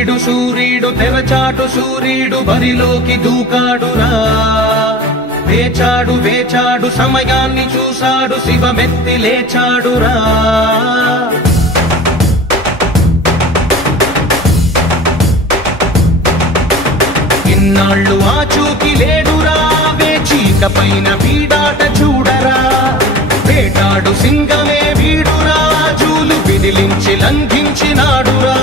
సూర్యుడు తెరచాటు సూర్యుడు బరిలోకి దూకాడురా వేచాడు సమయాన్ని చూశాడు శివమెత్తి లేచాడురా ఇన్నాళ్ళు ఆచూకి లేడురా వేచీక పైన వీడాట చూడరా వేటాడు సింగమే వీడురా జూలు విదిలించి లంఘించినాడురా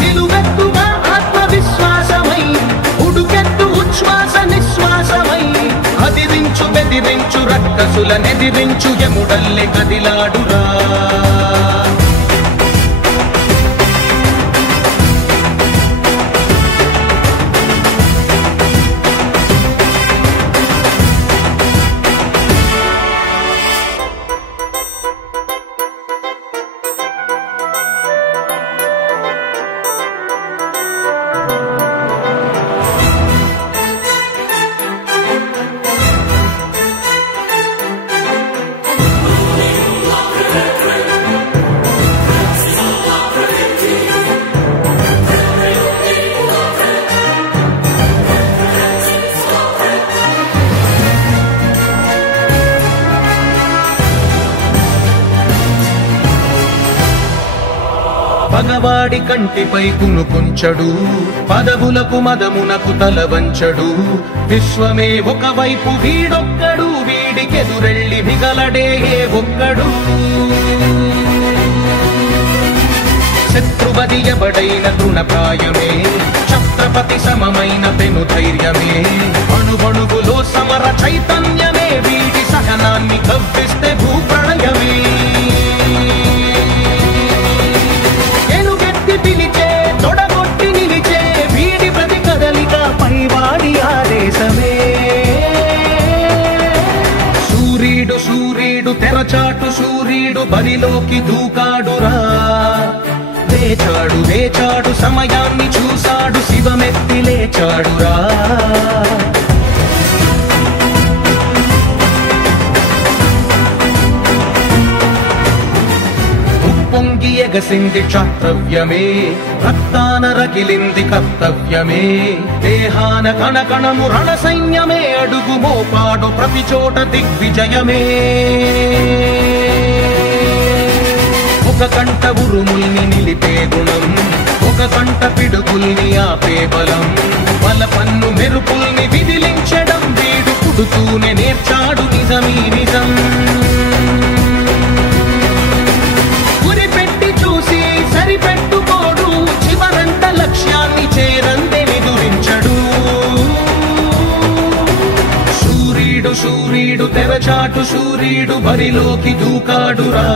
నిలువెత్తుగా ఆత్మవిశ్వాసమై ఉడుకెత్తు ఉచ్ఛ్వాస నిశ్వాసమై అదిరించు బెదిరించు రక్కసుల నెదిరించు యముడల్లె కదిలాడురా పగవాడి కంటిపై కునుకుంచడు పదవులకు మదమునకు తల వంచడు విశ్వమే ఒకవైపు వీడొక్కడు వీడికెదురెళ్ళి మిగలడే ఒక్కడు శత్రువది ఎవడైన తృణప్రాయమే ఛత్రపతి సమమైన పెను ధైర్యమే అణువణువులో సమర చైతన్యమే వీడి సహనాన్ని కవ్విస్తే భూప్రళయమే పిలిచే తొడగొట్టి నిలిచే వీడి ప్రతి కదలిక పైవాడి ఆదేశమే సూర్యుడు తెరచాటు సూర్యుడు బరిలోకి దూకాడురా వేచాడు సమయాన్ని చూశాడు శివమెత్తి లేచాడురా పొంగి ఎగసింది క్షాత్రవ్యమే రక్తాన రగిలింది కర్తవ్యమే దేహాన కణకణము రణ సైన్యమే అడుగు మోపాడు ప్రతి చోట దిగ్విజయమే ఒక కంట ఉరుముల్ని నిలిపే గుణం ఒక కంట పిడుగుల్ని ఆపే బలం బల పన్ను మెరుపుల్ని విదిలించడం వీడు పుడుతూనే నేర్చాడు నిజమీ నిజం సరిపెట్టుకోడు చివరంత లక్ష్యాన్ని చేరందే నిదురించడు సూర్యుడు తెరచాటు సూర్యుడు బరిలోకి దూకాడురా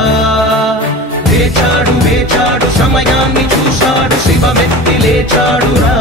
వేచాడు సమయాన్ని చూశాడు శివమెత్తి లేచాడురా